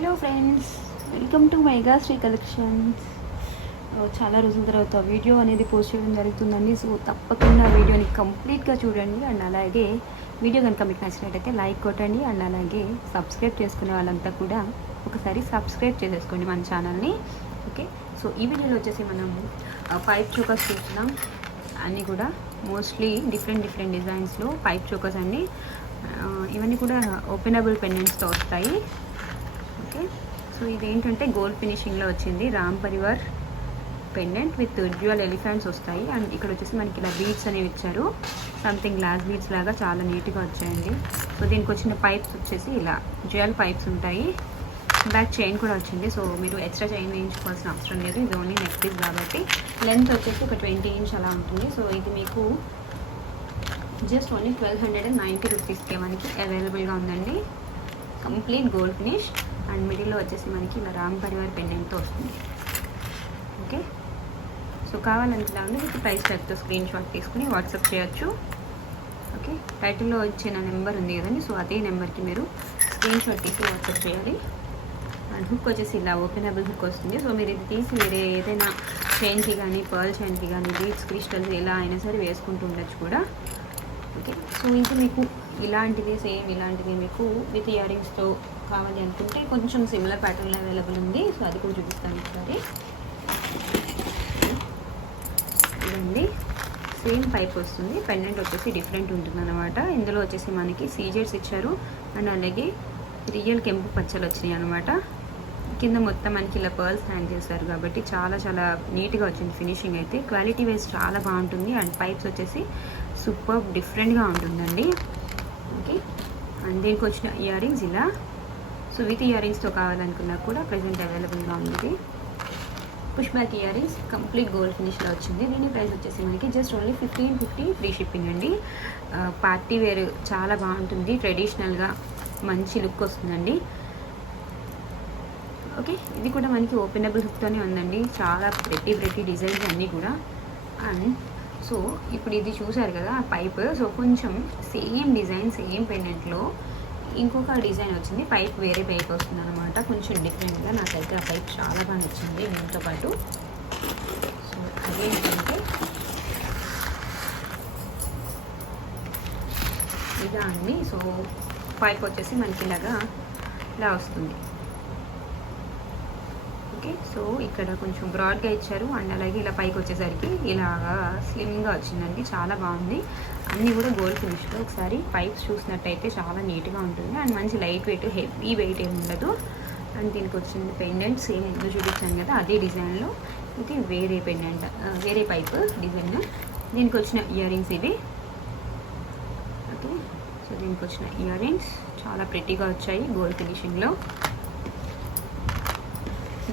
Hello friends, welcome to Sri collections. చాలా రోజుల తర్వాత వీడియో అనేది పోస్ట్ చేయడం జరుగుతుందండి. సో తప్పకుండా వీడియోని కంప్లీట్గా చూడండి. అండ్ అలాగే వీడియో కనుక మీకు నచ్చినట్టయితే లైక్ కొట్టండి. అండ్ అలాగే సబ్స్క్రైబ్ చేసుకునే వాళ్ళంతా కూడా ఒకసారి సబ్స్క్రైబ్ చేసేసుకోండి మన ఛానల్ని. ఓకే, సో ఈ వీడియోలో వచ్చేసి మనం 5 చోకర్స్ చూస్తున్నాం. అన్నీ కూడా మోస్ట్లీ డిఫరెంట్ డిజైన్స్లో 5 చోకర్స్ అండి. ఇవన్నీ కూడా ఓపెనబుల్ పెండెంట్స్తో వస్తాయి. ఓకే, సో ఇదేంటంటే గోల్డ్ ఫినిషింగ్లో వచ్చింది. Ram Parivar pendant with dual elephants వస్తాయి. అండ్ ఇక్కడ వచ్చేసి మనకి ఇలా బీడ్స్ అనేవి ఇచ్చారు. సంథింగ్ గ్లాస్ బీడ్స్ లాగా చాలా నీట్గా వచ్చాయండి. సో దీనికి వచ్చిన పైప్స్ వచ్చేసి ఇలా డ్యూయల్ పైప్స్ ఉంటాయి. బ్యాక్ చైన్ కూడా వచ్చింది. సో మీరు ఎక్స్ట్రా చైన్ వేయించుకోవాల్సిన అవసరం లేదు. ఇది ఓన్లీ నెక్ పీస్ కాబట్టి లెంత్ వచ్చేసి ఒక 20 ఇంచ్ అలా ఉంటుంది. సో ఇది మీకు జస్ట్ ఓన్లీ 1290 రూపీస్కే మనకి అవైలబుల్గా ఉందండి. కంప్లీట్ గోల్డ్ ఫినిష్ అండ్ మిడిల్లో వచ్చేసి మనకి ఇలా రామ్ పరివార్ పెండెంట్తో వస్తుంది. ఓకే, సో కావాలనుకున్నా మీకు ప్రైస్ ట్యాగ్తో స్క్రీన్ షాట్ తీసుకుని వాట్సాప్ చేయొచ్చు. ఓకే, టైటిల్లో వచ్చిన నెంబర్ ఉంది కదండి, సో అదే నెంబర్కి మీరు స్క్రీన్ షాట్ తీసి వాట్సాప్ చేయాలి. అండ్ హుక్ వచ్చేసి ఇలా ఓపెనబుల్ హుక్ వస్తుంది. సో మీరు ఇది తీసి వేరే ఏదైనా చైన్కి కానీ పర్ల్ చైన్కి కానీ బీడ్స్ క్రిస్టల్స్ ఎలా అయినా సరే వేసుకుంటూ ఉండొచ్చు కూడా. ఓకే, సో ఇది మీకు ఇలాంటివి సేమ్ ఇలాంటివి మీకు విత్ ఇయర్ రింగ్స్తో కావాలి అనుకుంటే కొంచెం సిమిలర్ ప్యాటర్న్లో అవైలబుల్ ఉంది. సో అది కూడా చూపిస్తాను ఒకసారి. ఇదండి సేమ్ పైప్ వస్తుంది. పెండెంట్ వచ్చేసి డిఫరెంట్ ఉంటుంది అనమాట. ఇందులో వచ్చేసి మనకి సీజెట్స్ ఇచ్చారు అండ్ అలాగే రియల్ కెంపు పచ్చలు వచ్చినాయి అనమాట. కింద మొత్తం మనకి ఇలా పర్ల్స్ హ్యాంగ్ చేశారు కాబట్టి చాలా చాలా నీట్గా వచ్చింది ఫినిషింగ్ అయితే. క్వాలిటీ వైజ్ చాలా బాగుంటుంది. అండ్ పైప్స్ వచ్చేసి సూపర్ డిఫరెంట్గా ఉంటుందండి. ఓకే, అండ్ దీనికి వచ్చిన ఇయర్ రింగ్స్ ఇలా. సో విత్ ఇయర్ రింగ్స్తో కావాలనుకున్నా కూడా ప్రజెంట్ అవైలబుల్గా ఉంది. Push back earrings complete gold ఫినిష్లో వచ్చింది. దీని ప్రైస్ వచ్చేసి మనకి జస్ట్ ఓన్లీ 1550 ఫ్రీ షిప్పింగ్ అండి. పార్టీ వేర్ చాలా బాగుంటుంది. ట్రెడిషనల్గా మంచి లుక్ వస్తుందండి. ఓకే, ఇది కూడా మనకి ఓపెనబుల్ హుక్తోనే ఉందండి. చాలా ప్రతి డిజైన్స్ అన్నీ కూడా. అండ్ సో ఇప్పుడు ఇది చూసారు కదా ఆ పైప్. సో కొంచెం సేమ్ డిజైన్ సేమ్ పెండెంట్లో ఇంకొక డిజైన్ వచ్చింది. పైప్ వేరే పైప్ వస్తుంది అనమాట, కొంచెం డిఫరెంట్గా. నాకైతే ఆ పైప్ చాలా బాగా నచ్చింది దీంతో పాటు. సో అదేంటంటే ఇదా అండి. సో పైప్ వచ్చేసి మనకి ఇలా వస్తుంది. ఓకే, సో ఇక్కడ కొంచెం బ్రాడ్గా ఇచ్చారు అండ్ అలాగే ఇలా పైకి వచ్చేసరికి ఇలాగా స్లిమ్గా వచ్చిందండి. చాలా బాగుంది. అన్నీ కూడా గోల్డ్ ఫినిష్లో. ఒకసారి పైప్స్ చూసినట్టయితే చాలా నీట్గా ఉంటుంది అండ్ మంచి లైట్ వెయిట్, హెవీ వెయిట్ ఏమి ఉండదు. అండ్ దీనికి వచ్చింది పెండెంట్ సేమ్ ఎందుకు చూపించాను కదా అదే డిజైన్లో. ఇది వేరే పెండెంట్, వేరే పైప్ డిజైన్. దీనికి వచ్చిన ఇయర్ రింగ్స్ ఇవి. ఓకే, సో దీనికి వచ్చిన ఇయర్ రింగ్స్ చాలా ప్రెట్టీగా వచ్చాయి గోల్డ్ ఫినిషింగ్లో.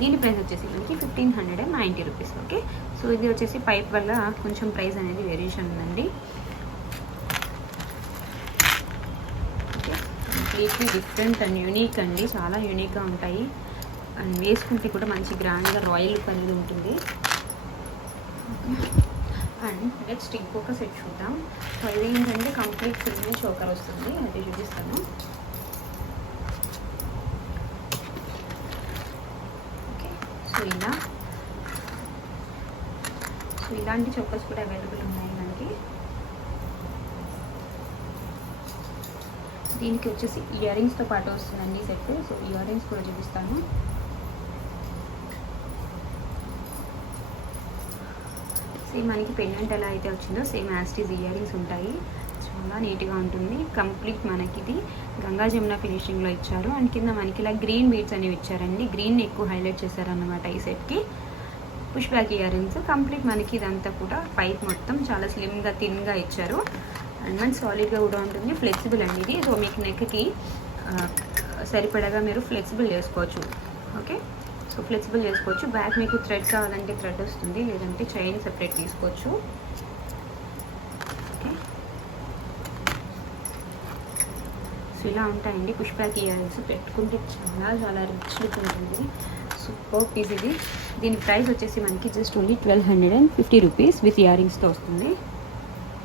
దీని ప్రైస్ వచ్చేసి మనకి 1590 రూపీస్. ఓకే, సో ఇది వచ్చేసి పైప్ వల్ల కొంచెం ప్రైస్ అనేది వేరియేషన్ ఉందండి. Okay, completely different and unique అండి. చాలా యూనిక్గా ఉంటాయి అండ్ వేసుకుంటే కూడా మంచి గ్రాండ్గా రాయల్ లుక్ అనేది ఉంటుంది. అండ్ నెక్స్ట్ ఇంకొక సెట్ చూద్దాం. సో ఇది ఏంటంటే కంప్లీట్ ఫిల్మ్ చోకర్ వస్తుంది, అది చూపిస్తాను. సో ఇలాంటి చోకర్స్ కూడా అవైలబుల్ ఉన్నాయి మనకి. దీనికి వచ్చేసి ఇయర్ రింగ్స్తో పాటు వస్తుందండి సెట్. సో ఇయర్ రింగ్స్ కూడా చూపిస్తాను. సేమ్ మనకి పెండెంట్ ఎలా అయితే వచ్చిందో సేమ్ యాస్టీస్ ఇయర్ రింగ్స్ ఉంటాయి. చాలా నీట్గా ఉంటుంది. కంప్లీట్ మనకి ఇది గంగా జమున ఫినిషింగ్లో ఇచ్చారు అండ్ కింద మనకి ఇలా గ్రీన్ బీడ్స్ అనేవి ఇచ్చారండి. గ్రీన్ ఎక్కువ హైలైట్ చేశారన్నమాట ఈ సెట్కి. Push back earrings complete మనకి ఇదంతా కూడా పైప్ మొత్తం చాలా స్లిమ్గా థిన్గా ఇచ్చారు అండ్ మంచి సాలిడ్గా కూడా ఉంటుంది. ఫ్లెక్సిబుల్ అండి ఇది. సో మీకు నెక్కి సరిపడగా మీరు ఫ్లెక్సిబుల్ చేసుకోవచ్చు. ఓకే, సో ఫ్లెక్సిబుల్ చేసుకోవచ్చు. బ్యాక్ మీకు థ్రెడ్ కావాలంటే థ్రెడ్ వస్తుంది, లేదంటే చైన్ సెపరేట్ తీసుకోవచ్చు. ఓకే, సో ఇలా ఉంటాయండి పుష్ బ్యాక్ ఇయర్ రింగ్స్. పెట్టుకుంటే చాలా రిచ్ లుక్ ఉంటుంది. సూపర్ పీస్ ఇది. దీని ప్రైస్ వచ్చేసి మనకి just only 1250 rupees with ear రింగ్స్తో వస్తుంది.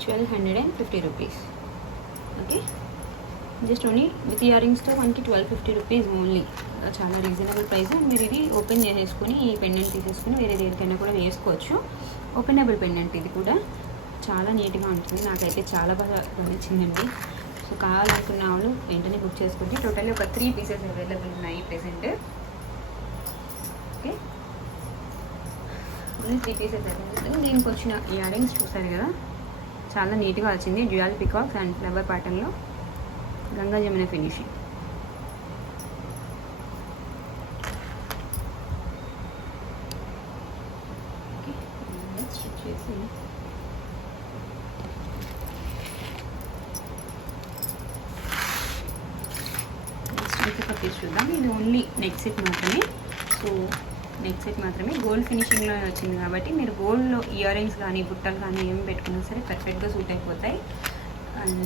1250 rupees. Okay, just only with ear రింగ్స్తో మనకి 1250 రూపీస్ ఓన్లీ. చాలా రీజనబుల్ ప్రైస్. మీరు ఇది ఓపెన్ చేసేసుకొని ఈ పెండెంట్ తీసేసుకుని వేరే దేనికైనా కూడా వేసుకోవచ్చు. ఓపెనబుల్ పెండెంట్ ఇది కూడా చాలా నీట్గా ఉంటుంది. నాకైతే చాలా బాగా నచ్చిందండి. సో కావాలనుకున్న వాళ్ళు వెంటనే బుక్ చేసుకోండి. టోటల్లీ ఒక 3 పీసెస్ అవైలబుల్ ఉన్నాయి present. Okay, only 3 pieces available. దీనికి వచ్చిన ఇయర్ రింగ్స్ చూసారు కదా, చాలా నీట్గా వచ్చింది. డ్యూయల్ పికాక్స్ అండ్ ఫ్లవర్ ప్యాటర్న్లో Ganga Jamuna finishing. Okay, next వచ్చేసి ఇంకొక పీస్ చూద్దాం. ఇది ఓన్లీ నెక్ సెట్ మాత్రమే. సో నెక్ సెట్ మాత్రమే గోల్డ్ ఫినిషింగ్లో వచ్చింది కాబట్టి మీరు గోల్డ్లో ఇయర్ రింగ్స్ కానీ బుట్టలు కానీ ఏమి పెట్టుకున్నా సరే పర్ఫెక్ట్గా సూట్ అయిపోతాయి. And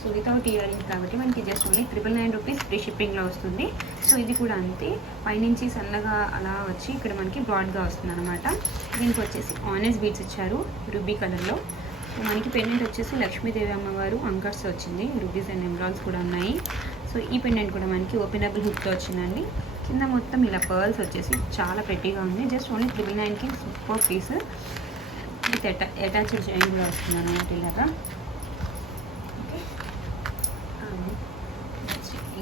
so without ear rings కాబట్టి మనకి జస్ట్ ఓన్లీ 999 రూపీస్ ఫ్రీ షిప్పింగ్లో వస్తుంది. సో ఇది కూడా అంతే, పైనుంచి సన్నగా అలా వచ్చి ఇక్కడ మనకి బ్రాడ్గా వస్తుంది అనమాట. దీనికి వచ్చేసి ఆనెస్ బీడ్స్ ఇచ్చారు రూబీ కలర్లో. సో మనకి పెండెంట్ వచ్చేసి లక్ష్మీదేవి అమ్మవారు అంకర్స్ వచ్చింది. రూబీస్ అండ్ ఎమరాల్డ్స్ కూడా ఉన్నాయి. సో ఈ పెండెంట్ కూడా మనకి ఓపెనబుల్ హుక్తో వచ్చిందండి. కింద మొత్తం ఇలా పర్ల్స్ వచ్చేసి చాలా ప్రెట్టీగా ఉంది. జస్ట్ ఓన్లీ 999కి super piece. With attached chain కూడా వస్తుంది అనమాట ఇలాగా. ఓకే,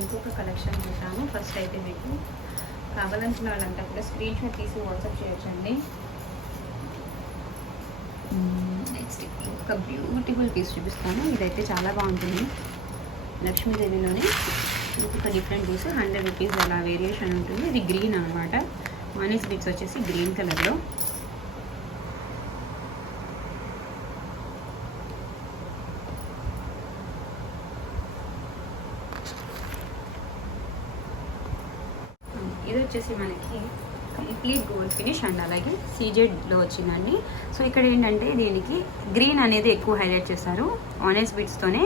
ఇంకొక కలెక్షన్ చూసాము. ఫస్ట్ అయితే మీకు కావాలనుకున్న వాళ్ళంతా కూడా స్క్రీన్ షాట్ తీసి వాట్సాప్ చేయొచ్చండి. నెక్స్ట్ ఇంకొక బ్యూటిఫుల్ పీస్ చూపిస్తాను. ఇదైతే చాలా బాగుంటుంది. లక్ష్మీదేవిలోనే ఇంకొక డిఫరెంట్ పీస్ 100 రూపీస్ అలా వేరియేషన్ ఉంటుంది. ఇది గ్రీన్ అనమాట. ఆనెస్ బీడ్స్ వచ్చేసి గ్రీన్ కలర్లో. ఇది వచ్చేసి మనకి కంప్లీట్ గోల్డ్ ఫినిష్ అండ్ అలాగే సీజెడ్లో వచ్చిందండి. సో ఇక్కడ ఏంటంటే దీనికి గ్రీన్ అనేది ఎక్కువ హైలైట్ చేశారు ఆనెస్ బీడ్స్తోనే.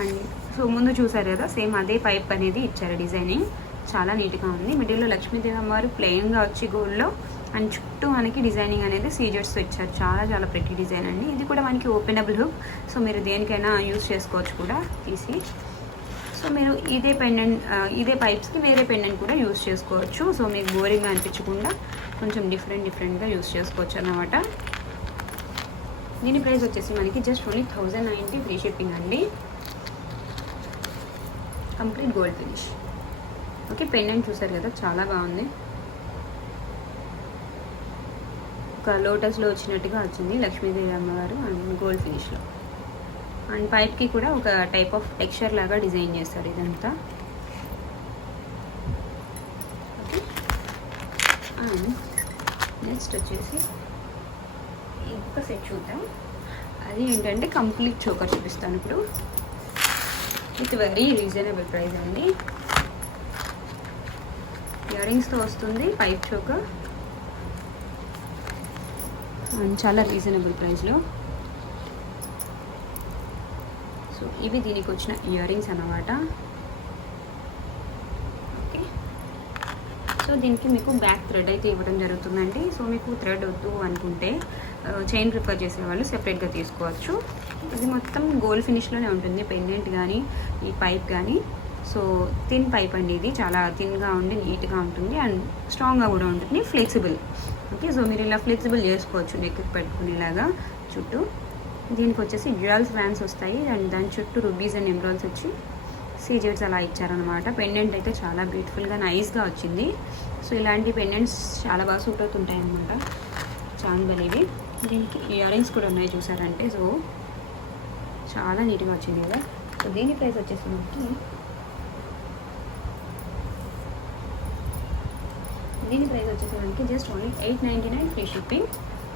అండ్ సో ముందు చూసారు కదా, సేమ్ అదే పైప్ అనేది ఇచ్చారు. డిజైనింగ్ చాలా నీట్గా ఉంది. మిడిల్లో లక్ష్మీదేవి అమ్మవారు ప్లెయిన్గా వచ్చి గోల్డ్లో అండ్ చుట్టూ మనకి డిజైనింగ్ అనేది సీజర్స్తో ఇచ్చారు. చాలా చాలా ప్రెట్టి డిజైన్ అండి. ఇది కూడా మనకి ఓపెనబుల్ హుక్. సో మీరు దేనికైనా యూస్ చేసుకోవచ్చు కూడా తీసి. సో మీరు ఇదే పెండెంట్ ఇదే పైప్స్కి వేరే పెండెంట్ కూడా యూస్ చేసుకోవచ్చు. సో మీకు బోరింగ్గా అనిపించకుండా కొంచెం డిఫరెంట్గా యూస్ చేసుకోవచ్చు అన్నమాట. దీని ప్రైస్ వచ్చేసి మనకి జస్ట్ ఓన్లీ 1090 ఫ్రీ షిప్పింగ్ అండి. Complete gold finish. Okay, pendant చూసారు కదా, చాలా బాగుంది. ఒక లోటస్లో వచ్చినట్టుగా వచ్చింది లక్ష్మీదేవి అమ్మవారు అండ్ గోల్డ్ ఫినిష్లో. అండ్ పైప్కి కూడా ఒక టైప్ ఆఫ్ టెక్స్చర్ లాగా డిజైన్ చేస్తారు ఇదంతా. ఓకే, అండ్ నెక్స్ట్ వచ్చేసి ఇంకొక సెట్ చూద్దాం. అది ఏంటంటే కంప్లీట్ చోకర్ చూపిస్తాను ఇప్పుడు. విత్ వెరీ రీజనబుల్ ప్రైస్ అండి. ఇయర్ రింగ్స్తో వస్తుంది పైప్ చోకర్ అండ్ చాలా రీజనబుల్ ప్రైస్లో. సో ఇవి దీనికి వచ్చిన ఇయర్ రింగ్స్ అన్నమాట. ఓకే, సో దీనికి మీకు బ్యాక్ థ్రెడ్ అయితే ఇవ్వడం జరుగుతుందండి. సో మీకు థ్రెడ్ వద్దు అనుకుంటే చైన్ ప్రిఫర్ చేసేవాళ్ళు సెపరేట్గా తీసుకోవచ్చు. ఇది మొత్తం గోల్డ్ ఫినిష్లోనే ఉంటుంది, పెండెంట్ కానీ ఈ పైప్ కానీ. సో థిన్ పైప్ అండి, ఇది చాలా థిన్గా ఉండి నీట్గా ఉంటుంది అండ్ స్ట్రాంగ్గా కూడా ఉంటుంది, ఫ్లెక్సిబుల్. ఓకే, సో మీరు ఇలా ఫ్లెక్సిబుల్ చేసుకోవచ్చు నెక్కి పెట్టుకునేలాగా చుట్టూ. దీనికి వచ్చేసి డ్యూయల్ ఫ్యాన్స్ వస్తాయి అండ్ దాని చుట్టూ రూబీస్ అండ్ ఎమరాల్డ్స్ వచ్చి సీజెడ్స్ అలా ఇచ్చారనమాట. పెండెంట్ అయితే చాలా బ్యూటిఫుల్గా నైస్గా వచ్చింది. సో ఇలాంటి పెండెంట్స్ చాలా బాగా సూట్ అవుతుంటాయి అన్నమాట. చాందలివి. దీనికి ఇయర్ రింగ్స్ కూడా ఉన్నాయి చూసారంటే. సో చాలా నీట్గా వచ్చింది కదా. సో దీని ప్రైస్ వచ్చేసి మనకి just only 899 free shipping.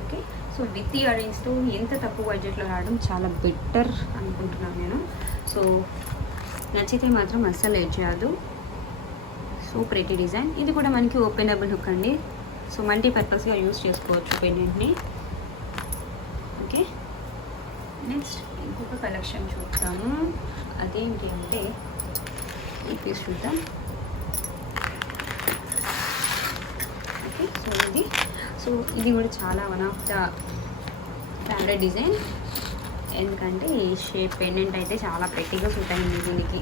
Okay, so with ear రింగ్స్తో ఎంత తక్కువ బడ్జెట్లో రావడం చాలా బెటర్ అనుకుంటున్నాను నేను. సో నచ్చితే మాత్రం అస్సలు లేట్ చేయదు. So pretty design. ఇది కూడా మనకి ఓపెనబుల్ హుక్ అండి. సో మల్టీపర్పస్గా యూస్ చేసుకోవచ్చు పెండెంట్ని. ఓకే, నెక్స్ట్ ఇంకొక కలెక్షన్ చూద్దాము. అదేంటి అంటే ఈ పీస్ చూద్దాం. ఓకే, సో ఇది కూడా చాలా one of the favourite design. ఎందుకంటే ఈ షేప్ పెండెంట్ అయితే చాలా ప్రెట్టిగా సూట్ అయింది దీనికి.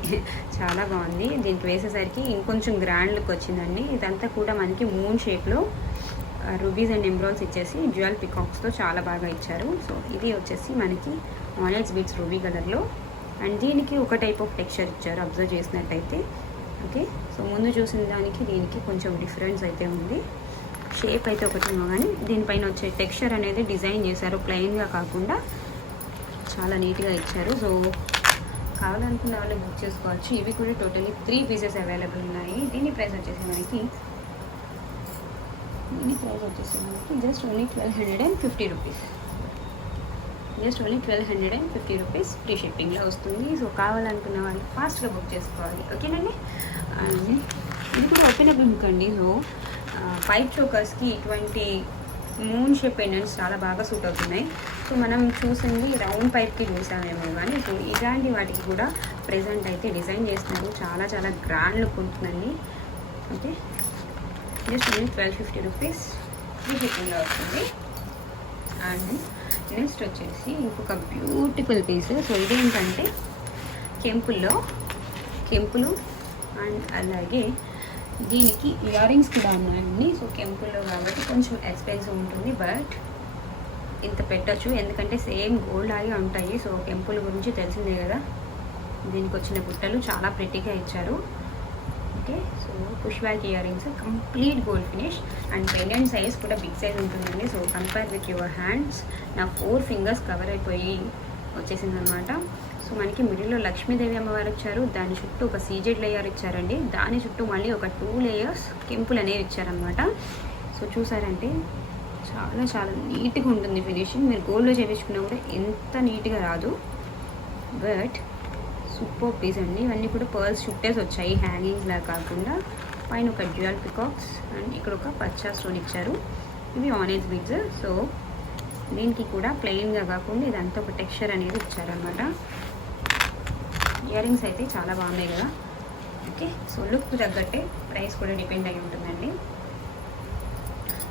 చాలా బాగుంది. దీనికి వేసేసరికి ఇంకొంచెం గ్రాండ్ లుక్ వచ్చిందండి. ఇదంతా కూడా మనకి మూన్ షేప్లో రూబీస్ అండ్ ఎంబ్రాయిడ్స్ ఇచ్చేసి జ్యువెల్ పికాక్స్తో చాలా బాగా ఇచ్చారు. సో ఇది వచ్చేసి మనకి ఆనెక్స్ బీడ్స్ రూబీ కలర్లో, అండ్ దీనికి ఒక టైప్ ఆఫ్ టెక్స్చర్ ఇచ్చారు అబ్జర్వ్ చేసినట్టయితే. ఓకే, సో ముందు చూసిన దానికి దీనికి కొంచెం డిఫరెన్స్ అయితే ఉంది. షేప్ అయితే ఒకటేమో కానీ దీనిపైన వచ్చే టెక్స్చర్ అనేది డిజైన్ చేశారు, ప్లెయిన్గా కాకుండా చాలా నీట్గా ఇచ్చారు. సో కావాలనుకున్న వాళ్ళు బుక్ చేసుకోవచ్చు. ఇవి కూడా టోటలీ 3 పీసెస్ అవైలబుల్ ఉన్నాయి. దీని ప్రైస్ వచ్చేసి మనకి just only 1250 rupees. Just only 1250 rupees free షిప్పింగ్లో వస్తుంది. సో కావాలనుకున్న వాళ్ళు ఫాస్ట్గా బుక్ చేసుకోవాలి. ఓకేనండి. అండ్ ఇది కూడా ఓపెనబుల్ బుక్ అండి. సో పైప్ చోకర్స్కి ఇటువంటి మూన్ షేప్ పెండెంట్స్ చాలా బాగా సూట్ అవుతున్నాయి. సో మనం చూసింది రౌండ్ పైప్కి చూసామేమో కానీ సో ఇలాంటి వాటికి కూడా ప్రెజెంట్ అయితే డిజైన్ చేస్తున్నారు. చాలా చాలా గ్రాండ్ లుక్ ఉంటుందండి. Okay, just only 1250 rupees free షిప్పింగ్లో వస్తుంది. అండ్ నెక్స్ట్ వచ్చేసి ఇంకొక బ్యూటిఫుల్ పీస్. సో ఇదేంటంటే కెంపులు అండ్ అలాగే దీనికి ఇయర్ రింగ్స్ కూడా ఉన్నాయండి. సో కెంపుల్లో కాబట్టి కొంచెం ఎక్స్పెన్సివ్ ఉంటుంది, బట్ ఇంత పెట్టచ్చు ఎందుకంటే సేమ్ గోల్డ్ లాగే ఉంటాయి. సో కెంపుల్ గురించి తెలిసిందే కదా. దీనికి వచ్చిన బుట్టలు చాలా ప్రెట్టిగా ఇచ్చారు. Okay, so push back earrings complete gold finish and pendant size కూడా బిగ్ సైజ్ ఉంటుందండి. So compare with your hands నా 4 ఫింగర్స్ కవర్ అయిపోయి వచ్చేసింది అనమాట. సో మనకి మిడిల్లో లక్ష్మీదేవి అమ్మవారు ఇచ్చారు. దాని చుట్టూ ఒక సీజెడ్ లేయర్ ఇచ్చారండి. దాని చుట్టూ మళ్ళీ ఒక 2 లేయర్స్ కెంపులు అనేవి ఇచ్చారనమాట. సో చూసారంటే చాలా చాలా నీట్గా ఉంటుంది ఫినిషింగ్. మీరు గోల్డ్లో చేయించుకున్నా కూడా ఎంత నీట్గా రాదు, బట్ సూపర్ పీస్ అండి. ఇవన్నీ కూడా పర్ల్స్ చుట్టేసి వచ్చాయి, హ్యాంగింగ్స్ లాగా కాకుండా. పైన ఒక డ్యూయల్ పికాక్స్ అండ్ ఇక్కడ ఒక పచ్చా స్టోన్ ఇచ్చారు. ఇవి ఆనెక్స్ బీడ్స్. సో దీనికి కూడా ప్లెయిన్గా కాకుండా ఇదంతా ఒక టెక్స్చర్ అనేది ఇచ్చారనమాట. ఇయర్ రింగ్స్ అయితే చాలా బాగున్నాయి కదా. ఓకే, సో లుక్ తగ్గట్టే ప్రైస్ కూడా డిపెండ్ అయి ఉంటుందండి.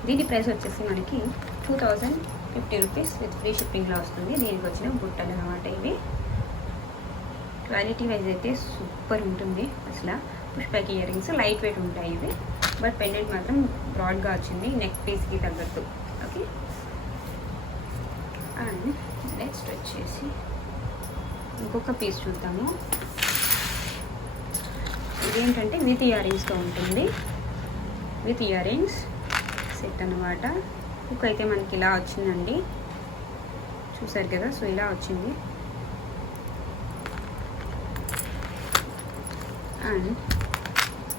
దీని ప్రైస్ వచ్చేసి మనకి 2050 రూపీస్ విత్ ఫ్రీ షిప్పింగ్లో వస్తుంది. దీనికి వచ్చిన బుట్టలు అనమాట ఇవి. క్వాలిటీ వైజ్ అయితే సూపర్ ఉంటుంది అసలు. Push back ear rings light weight ఉంటాయి ఇవి, బట్ పెండెంట్ మాత్రం బ్రాడ్గా వచ్చింది నెక్ పీస్కి తగ్గట్టు. ఓకే, అండ్ నెక్స్ట్ వచ్చేసి ఇంకొక పీస్ చూద్దాము. ఇదేంటంటే విత్ ఇయర్ రింగ్స్తో ఉంటుంది. విత్ ఇయర్ రింగ్స్ సెట్ అనమాట. హుక్ అయితే మనకి ఇలా వచ్చిందండి, చూసారు కదా. సో ఇలా వచ్చింది. అండ్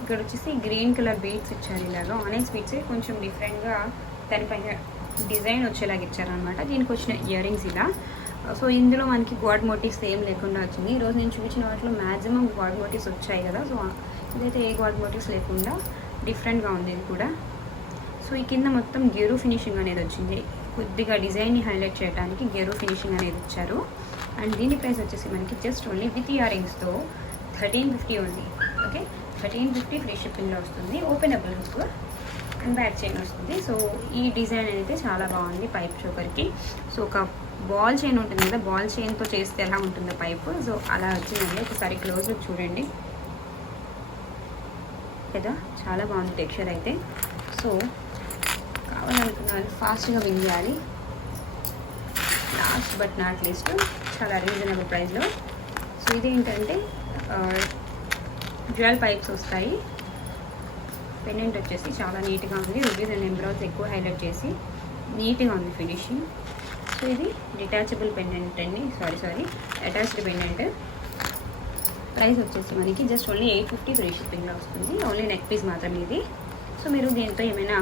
ఇక్కడ వచ్చేసి గ్రీన్ కలర్ బీడ్స్ ఇచ్చారు. ఇలాగా ఆనెక్స్ బీడ్స్ కొంచెం డిఫరెంట్గా దానిపైన డిజైన్ వచ్చేలాగా ఇచ్చారనమాట. దీనికి వచ్చిన ఇయర్ రింగ్స్ ఇలా. సో ఇందులో మనకి గాడ్ మోటివ్స్ ఏం లేకుండా వచ్చింది. ఈరోజు నేను చూపించిన వాటిలో మ్యాక్సిమం గాడ్ మోటివ్స్ వచ్చాయి కదా. సో ఇదైతే ఏ గాడ్ మోటివ్స్ లేకుండా డిఫరెంట్గా ఉంది ఇది కూడా. సో ఈ కింద మొత్తం గెరు ఫినిషింగ్ అనేది వచ్చింది. కొద్దిగా డిజైన్ని హైలైట్ చేయడానికి గెరు ఫినిషింగ్ అనేది ఇచ్చారు. అండ్ దీని ప్రైస్ వచ్చేసి మనకి జస్ట్ ఓన్లీ విత్ ఇయర్ రింగ్స్తో 1350 ఉంది. ఓకే, 1350 ఫ్రీ షిప్పింగ్లో వస్తుంది. Openable hook and back chain వస్తుంది. సో ఈ డిజైన్ అయితే చాలా బాగుంది పైప్ చోకర్కి. సో ఒక బాల్ చైన్ ఉంటుంది కదా, బాల్ చైన్తో చేస్తే ఎలా ఉంటుందో పైప్, సో అలా వచ్చిందండి. ఒకసారి క్లోజ్ లుక్ చూడండి కదా, చాలా బాగుంది టెక్స్చర్ అయితే. సో కావాలనుకున్న వాళ్ళు ఫాస్ట్గా విన్ చేయాలి. లాస్ట్ బట్ నాట్ లీస్ట్ చాలా రీజనబుల్ ప్రైస్లో. సో ఇదేంటంటే జ్యువెల్ పైప్స్ వస్తాయి. పెండెంట్ వచ్చేసి చాలా నీట్గా ఉంది. రూబీస్ అండ్ ఎంబ్రాయిడ్స్ ఎక్కువ హైలైట్ చేసి నీట్గా ఉంది ఫినిషింగ్. సో ఇది డిటాచబుల్ పెండెంట్ అండి, సారీ అటాచ్డ్ పెండెంట్. ప్రైస్ వచ్చేసి మనకి జస్ట్ ఓన్లీ 850 ఫ్రీ షిప్పింగ్లో వస్తుంది. ఓన్లీ నెక్ పీస్ మాత్రం ఇది. సో మీరు దీంతో ఏమైనా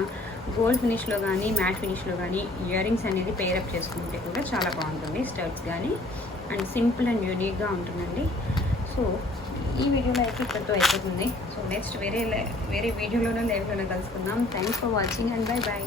గోల్డ్ ఫినిష్లో కానీ మ్యాట్ ఫినిష్లో కానీ ఇయర్ రింగ్స్ అనేది పేరప్ చేసుకుంటే కూడా చాలా బాగుంటుంది. స్టడ్స్ కానీ అండ్ సింపుల్ అండ్ యూనిక్గా ఉంటుందండి. సో ఈ వీడియోలో అయితే ఇక్కడితో అయిపోతుంది. సో నెక్స్ట్ వేరే వీడియోలోనో లైవ్లోనో కలుసుకుందాం. Thanks for watching and bye bye.